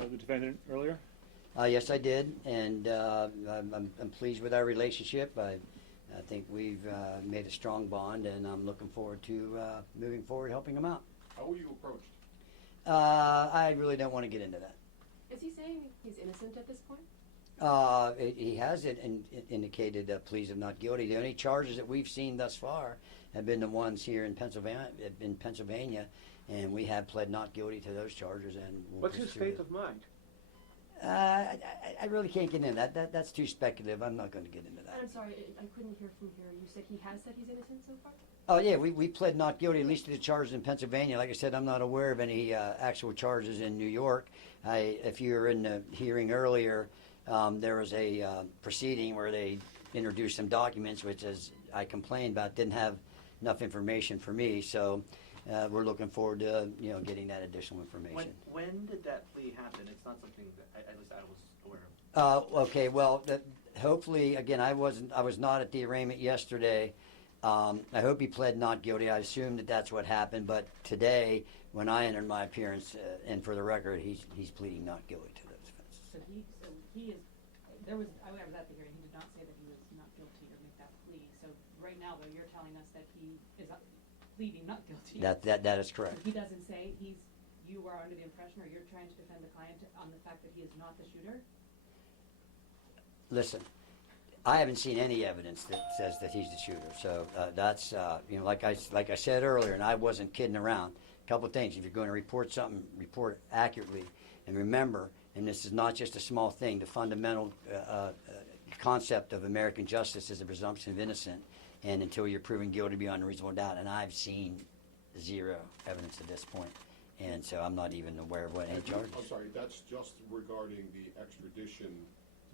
the defendant earlier? Yes, I did, and I'm pleased with our relationship. I think we've made a strong bond, and I'm looking forward to moving forward, helping him out. How were you approached? I really don't want to get into that. Is he saying he's innocent at this point? He has indicated pleas of not guilty. The only charges that we've seen thus far have been the ones here in Pennsylvania, and we have pled not guilty to those charges. And what's his state of mind? I really can't get into that. That's too speculative. I'm not going to get into that. I'm sorry, I couldn't hear from here. You said he has said he's innocent so far? Oh, yeah, we pled not guilty, at least to the charges in Pennsylvania. Like I said, I'm not aware of any actual charges in New York. If you were in the hearing earlier, there was a proceeding where they introduced some documents, which, as I complained about, didn't have enough information for me. So we're looking forward to getting that additional information. When did that plea happen? It's not something that at least I was aware of. Okay, well, hopefully, again, I was not at the arraignment yesterday. I hope he pled not guilty. I assume that that's what happened. But today, when I entered my appearance, and for the record, he's pleading not guilty to those offenses. So he is. I was at the hearing. He did not say that he was not guilty or make that plea. So right now, though, you're telling us that he is pleading not guilty. That is correct. So he doesn't say you are under the impression, or you're trying to defend the client on the fact that he is not the shooter? Listen, I haven't seen any evidence that says that he's the shooter. So that's like I said earlier, and I wasn't kidding around. A couple of things: if you're going to report something, report it accurately, and remember. And this is not just a small thing. The fundamental concept of American justice is a presumption of innocence, and until you're proven guilty beyond a reasonable doubt. And I've seen zero evidence at this point, and so I'm not even aware of what any charges. I'm sorry, that's just regarding the extradition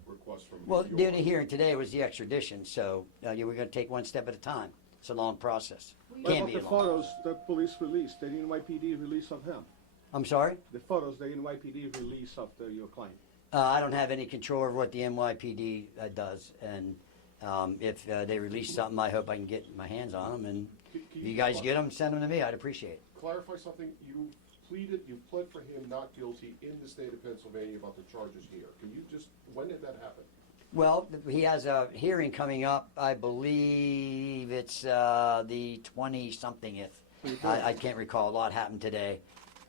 request from Well, New the York. only hearing today was the extradition, so we're going to take one step at a time. It's a long process. What Can about be the a long photos the police released, the NYPD release of him? I'm sorry? The photos the NYPD release of your client? I don't have any control over what the NYPD does, and if they release something, I hope I can get my hands on them, and if you guys get them, send them to me. I'd appreciate it. Clarify something. You pled for him not guilty in the state of Pennsylvania about the charges here. Can you just, when did that happen? Well, he has a hearing coming up. I believe it's the 20-somethingth. I can't recall. A lot happened today.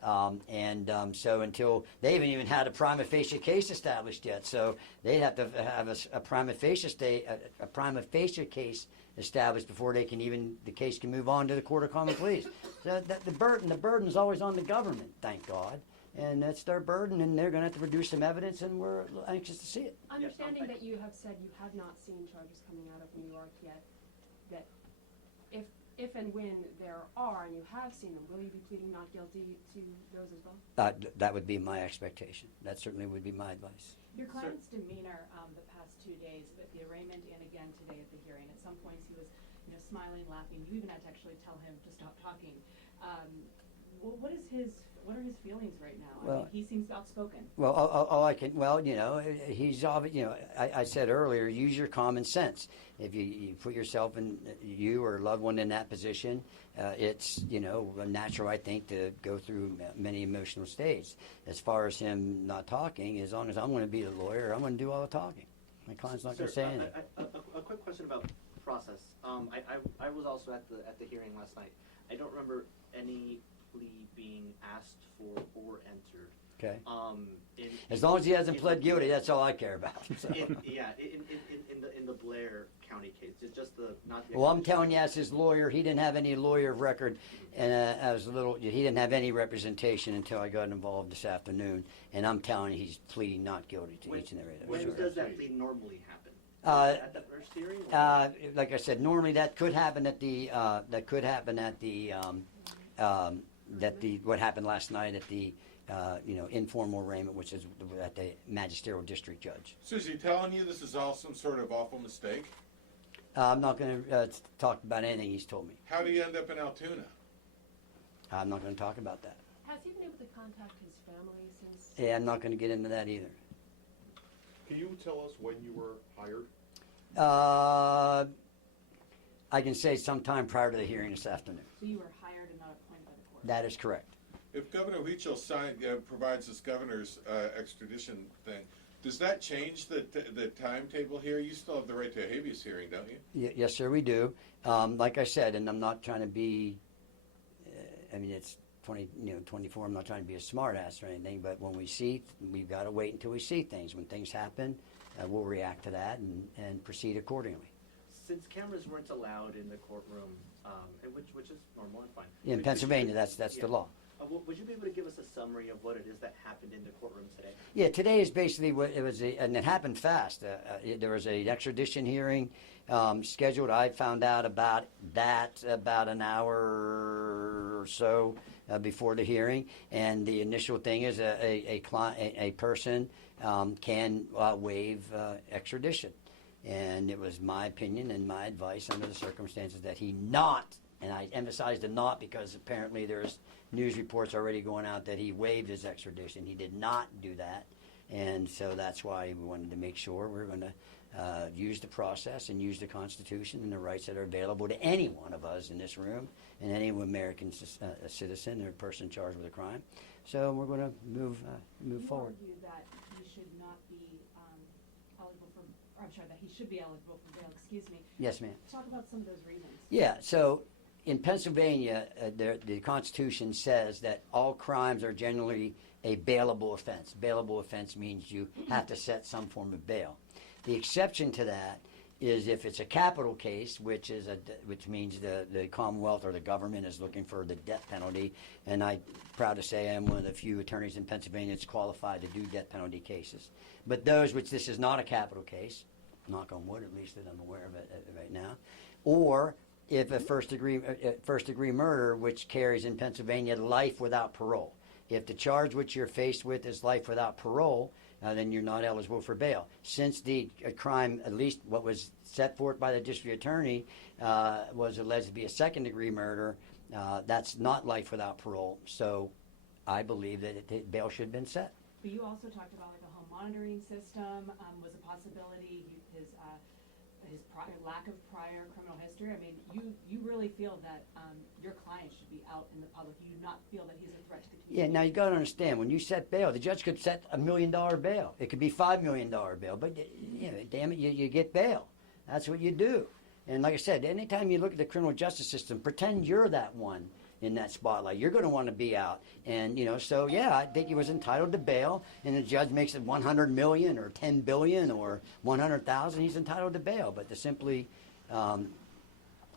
So until they haven't even had a prima facie case established yet, so they'd have to have a prima facie case established before the case can move on to the Court of Common Pleas. So the burden is always on the government, thank God, and that's their burden, and they're going to have to produce some evidence, and we're anxious to see it. Understanding that you have said you have not seen charges coming out of New York yet, that if and when there are, and you have seen them, will you be pleading not guilty to those as well? That would be my expectation. That certainly would be my advice. Your client's demeanor the past 2 days, at the arraignment and again today at the hearing, at some points he was smiling, laughing. You even had to actually tell him to stop talking. What are his feelings right now? Well, I mean, he seems outspoken. Well, he's obvious. I said earlier, use your common sense. If you put yourself you or a loved one in that position, it's natural, I think, to go through many emotional states. As far as him not talking, as long as I'm going to be the lawyer, I'm going to do all the talking. My client's not going to say anything. A quick question about process. I was also at the hearing last night. I don't remember any plea being asked for or entered. Okay. As long as he hasn't pled guilty, that's all I care about. So. In the Blair County case, it's just not the. Well, I'm telling you, as his lawyer, he didn't have any lawyer of record, and he didn't have any representation until I got involved this afternoon. And I'm telling you, he's pleading not guilty to each and every of those. When does that plea normally happen? At the first hearing? Like I said, normally that could happen at what happened last night at the informal arraignment, which is at the magisterial district judge. So is he telling you this is all some sort of awful mistake? I'm not going to talk about anything he's told me. How do you end up in Altoona? I'm not going to talk about that. Has he been able to contact his family since? Yeah, I'm not going to get into that either. Can you tell us when you were hired? I can say sometime prior to the hearing this afternoon. So you were hired and not appointed by the court? That is correct. If Governor Huichol provides this governor's extradition thing, does that change the timetable here? You still have the right to a habeas hearing, don't you? Yes, sir, we do. Like I said, and I'm not trying to be, it's 24. I'm not trying to be a smart ass or anything, but when we've got to wait until we see things. When things happen, we'll react to that and proceed accordingly. Since cameras weren't allowed in the courtroom, which is normal and fine. In Pennsylvania, that's the law. Would you be able to give us a summary of what it is that happened in the courtroom today? Yeah, today is basically what it was, and it happened fast. There was an extradition hearing scheduled. I found out about that about an hour or so before the hearing, and the initial thing is a person can waive extradition, and it was my opinion and my advice under the circumstances that he not. And I emphasize the not because apparently there's news reports already going out that he waived his extradition. He did not do that. And so that's why we wanted to make sure we're going to use the process and use the Constitution and the rights that are available to any one of us in this room and any American citizen or person charged with a crime. So we're going to move forward. You argue that he should not be eligible for, or I'm sorry, that he should be eligible for bail, excuse me. Yes, ma'am. Talk about some of those reasons. Yeah, so in Pennsylvania, the Constitution says that all crimes are generally a bailable offense. Bailable offense means you have to set some form of bail. The exception to that is if it's a capital case, which means the Commonwealth or the government is looking for the death penalty. And I'm proud to say I'm one of the few attorneys in Pennsylvania that's qualified to do death penalty cases. But those which this is not a capital case, knock on wood, at least that I'm aware of it right now, or if a first degree murder, which carries in Pennsylvania life without parole. If the charge which you're faced with is life without parole, then you're not eligible for bail. Since the crime, at least what was set forth by the district attorney, was alleged to be a second degree murder, that's not life without parole. So I believe that bail should have been set. But you also talked about like a home monitoring system was a possibility. His lack of prior criminal history. I mean, you really feel that your client should be out in the public. You do not feel that he's a threat to the community. Yeah, now you got to understand, when you set bail, the judge could set $1 million bail. It could be $5 million bail, but damn it, you get bail. That's what you do. And like I said, anytime you look at the criminal justice system, pretend you're that one in that spotlight. You're going to want to be out. And, so yeah, I think he was entitled to bail, and the judge makes it $100 million or $10 billion or $100,000, he's entitled to bail. But to simply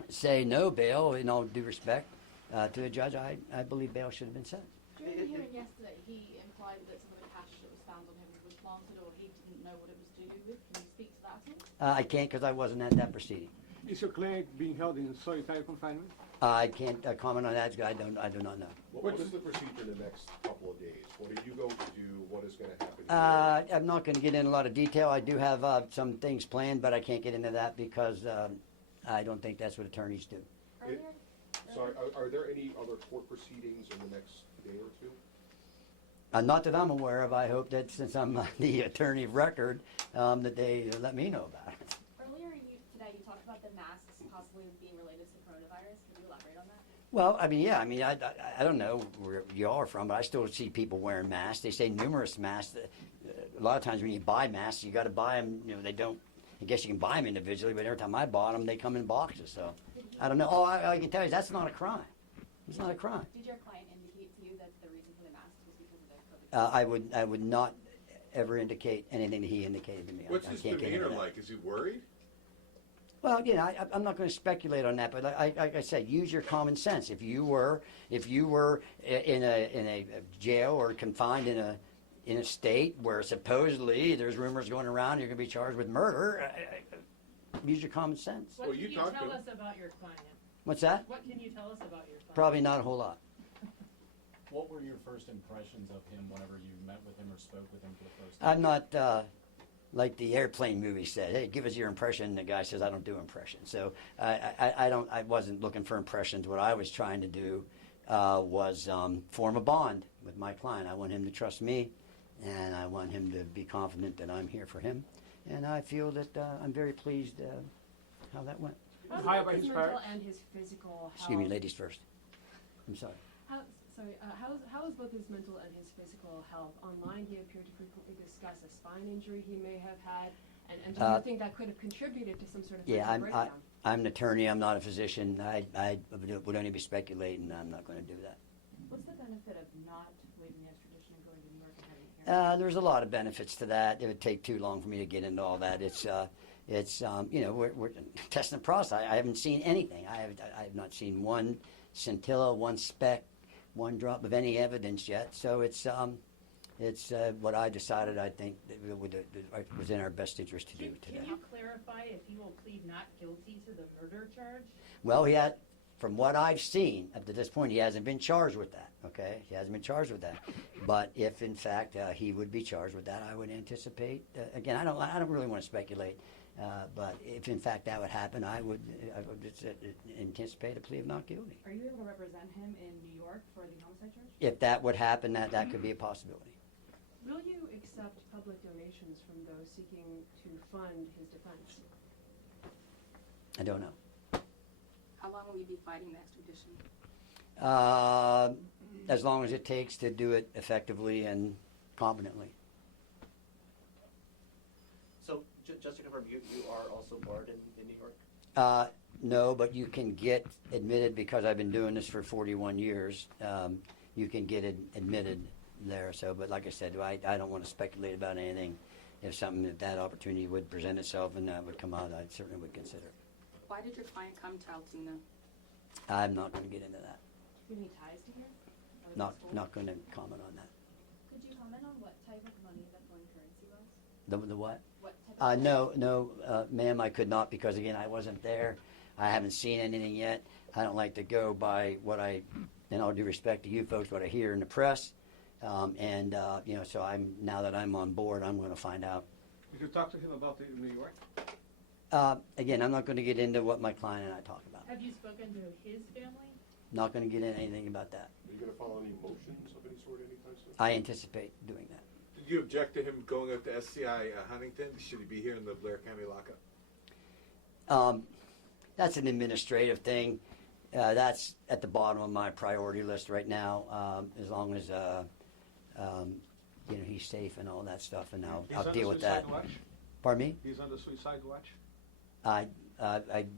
say no bail, in all due respect to the judge, I believe bail should have been set. During the hearing yesterday, he implied that some of the cash that was found on him was planted, or he didn't know what it was to do with. Can you speak to that at all? I can't because I wasn't at that proceeding. Is your client being held in solitary confinement? I can't comment on that. I do not know. What is the procedure the next couple of days? What are you going to do? What is going to happen? I'm not going to get into a lot of detail. I do have some things planned, but I can't get into that because I don't think that's what attorneys do. Are there any other court proceedings in the next day or two? Not that I'm aware of. I hope that since I'm the attorney of record, that they let me know about it. Earlier today, you talked about the masks possibly being related to coronavirus. Can you elaborate on that? Well, I don't know where you are from, but I still see people wearing masks. They say numerous masks. A lot of times when you buy masks, you got to buy them. They don't. I guess you can buy them individually, but every time I bought them, they come in boxes. So I don't know. All I can tell you is that's not a crime. It's not a crime. Did your client indicate to you that the reason for the masks was because of their COVID? I would not ever indicate anything that he indicated to me. What's I his can't get into demeanor that. like? Is he worried? Well, I'm not going to speculate on that, but like I said, use your common sense. If you were in a jail or confined in a state where supposedly there's rumors going around you're going to be charged with murder, use your common sense. What Well, can you you talked tell to- us about your client? What's that? What can you tell us about your client? Probably not a whole lot. What were your first impressions of him whenever you met with him or spoke with him for the first time? I'm not like the airplane movie said. Hey, give us your impression. And the guy says, I don't do impressions. So I wasn't looking for impressions. What I was trying to do was form a bond with my client. I want him to trust me, and I want him to be confident that I'm here for him. And I feel that I'm very pleased how that went. How How about about his his mental parents? and his physical health? Excuse me, ladies first. I'm sorry. How, Sorry, how is both his mental and his physical health? Online, he appeared to frequently discuss a spine injury he may have had, and do you think that could have contributed to some sort of Yeah, mental breakdown? I'm an attorney. I'm not a physician. I would only be speculating. I'm not going to do that. What's the benefit of not waiving the extradition and going to New York and having a hearing? There's a lot of benefits to that. It would take too long for me to get into all that. It's we're testing the process. I haven't seen anything. I have not seen one scintilla, one speck, one drop of any evidence yet. So it's what I decided. I think that it was in our best interest to do today. Can you clarify if he will plead not guilty to the murder charge? Well, from what I've seen up to this point, he hasn't been charged with that. Okay, he hasn't been charged with that. But if in fact he would be charged with that, I would anticipate. Again, I don't really want to speculate. But if in fact that would happen, I would anticipate a plea of not guilty. Are you able to represent him in New York for the homicide charge? If that would happen, that could be a possibility. Will you accept public donations from those seeking to fund his defense? I don't know. How long will you be fighting the extradition? As long as it takes to do it effectively and competently. So, just to confirm, you are also barred in New York? No, but you can get admitted because I've been doing this for 41 years. You can get admitted there. So, but like I said, I don't want to speculate about anything. If that opportunity would present itself and that would come out, I certainly would consider it. Why did your client come to Altoona? I'm not going to get into that. Do you have any ties to here? Not going to comment on that. Could you comment on what type of money that foreign currency was? The what? What type of No, ma'am, I could not because, again, I wasn't there. I haven't seen anything yet. I don't like to go by in all due respect to you folks, what I hear in the press. So now that I'm on board, I'm going to find out. Did you talk to him about it in New York? Again, I'm not going to get into what my client and I talk about. Have you spoken to his family? Not going to get into anything about that. Are you going to file any motions of any sort anytime soon? I anticipate doing that. Did you object to him going up to SCI Huntington? Should he be here in the Blair County lockup? That's an administrative thing. That's at the bottom of my priority list right now. As long as he's safe and all that stuff, and I'll deal with that. Watch? Pardon me? He's under suicide watch? I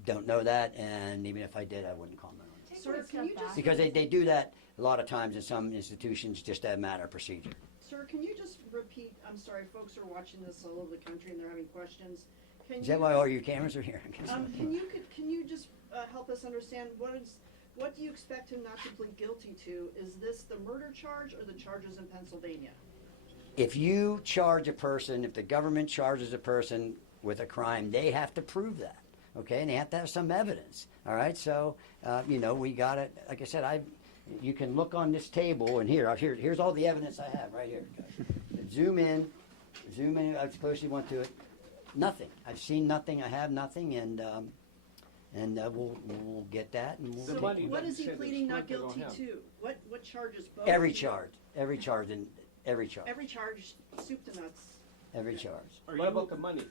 don't know that, and even if I did, I wouldn't comment on it. Sir, can you just Because they do that a lot of times in some institutions, just as a matter of procedure. Sir, can you just repeat, I'm sorry, folks are watching this all over the country and they're having questions. Is that why all your cameras are here? Can you just help us understand what do you expect him not to plead guilty to? Is this the murder charge or the charges in Pennsylvania? If you charge a person, if the government charges a person with a crime, they have to prove that, okay? And they have to have some evidence, all right? So, we got it. Like I said, you can look on this table, and here's all the evidence I have right here. Zoom in as close as you want to it. Nothing. I've seen nothing. I have nothing, and we'll get that. And we'll So what is he pleading not guilty to? What charges? Both? Every charge, Every charge. Every charge, soup to nuts. Every charge. What about the money?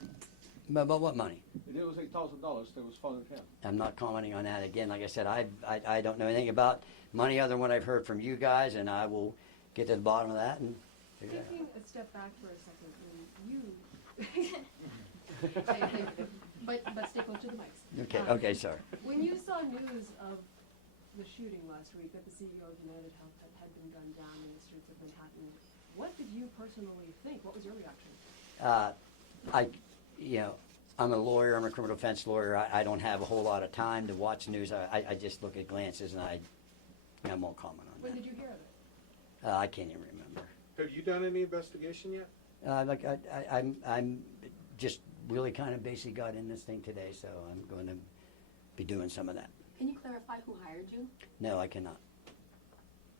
About what money? It was $8,000 that was found in him. I'm not commenting on that. Again, like I said, I don't know anything about money other than what I've heard from you guys, and I will get to the bottom of that and figure it out. taking a step back for a second, But stay close to the mics. Okay, sorry. when you saw news of the shooting last week that the CEO of UnitedHealth had been gunned down in the streets of Manhattan, what did you personally think? What was your reaction? I'm a lawyer. I'm a criminal defense lawyer. I don't have a whole lot of time to watch news. I just look at glances, and I won't comment on When that. did you hear of it? I can't even remember. Have you done any investigation yet? I'm just really kind of basically got in this thing today, so I'm going to be doing some of that. Can you clarify who hired you? No, I cannot.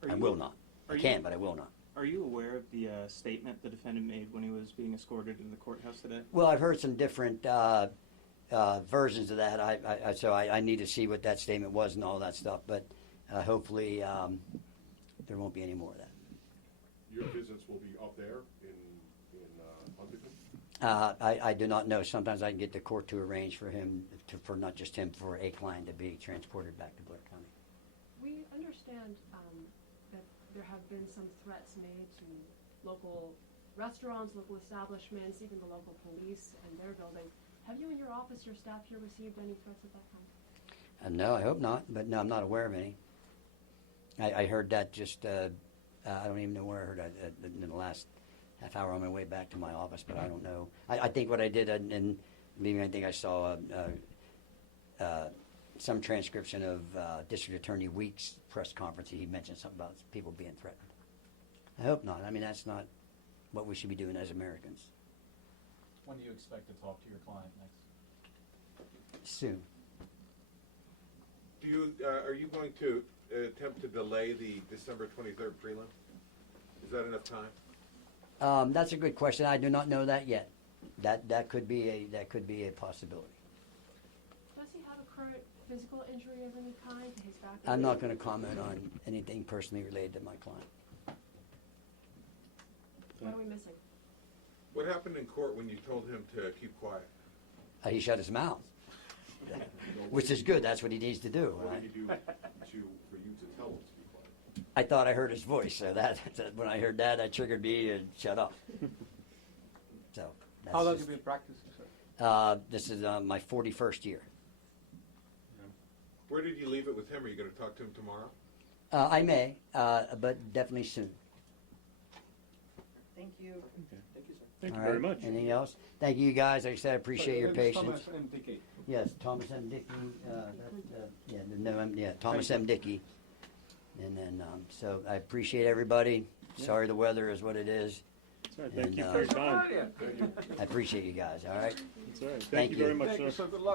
Are I you- will not. I are can, you- but I will not. Are you aware of the statement the defendant made when he was being escorted in the courthouse today? Well, I've heard some different versions of that. So I need to see what that statement was and all that stuff. But hopefully there won't be any more of that. Your visits will be up there in Huntington? I do not know. Sometimes I can get the court to arrange for him, for not just him, for a client to be transported back to Blair County. We understand that there have been some threats made to local restaurants, local establishments, even the local police and their building. Have you and your office, your staff here, received any threats of that kind? No, I hope not, but no, I'm not aware of any. I heard that just, I don't even know where I heard it in the last half hour on my way back to my office, but I don't know. I think what I did, and maybe I think I saw some transcription of District Attorney Weeks' press conference. He mentioned something about people being threatened. I hope not. I mean, that's not what we should be doing as Americans. When do you expect to talk to your client next? Soon. Do you, are you going to attempt to delay the December 23rd prelim? Is that enough time? That's a good question. I do not know that yet. That could be a possibility. Does he have a current physical injury of any kind to his back? I'm not going to comment on anything personally related to my client. What are we missing? What happened in court when you told him to keep quiet? He shut his mouth, which is good. That's what he needs to do. What Right? did he do for you to tell him to be quiet? I thought I heard his voice, so that when I heard that triggered me and shut up. So. That's How long just- have you been practicing, sir? This is my 41st year. Where did you leave it with him? Are you going to talk to him tomorrow? I may, but definitely soon. Thank you. Thank you, sir. Thank you All very right. much. Anything else? Thank you guys. Like I said, I appreciate your It's patience. Thomas M. Dickey. Yes, Thomas M. Dickey. Thomas M. Dickey. And then, so I appreciate everybody. Yeah. Sorry the weather is what it is. That's all right. Thank And, you for your time. I appreciate you guys. All right. That's all right. Thank Thank you you. very much, Thank you, sir. sir. Good luck.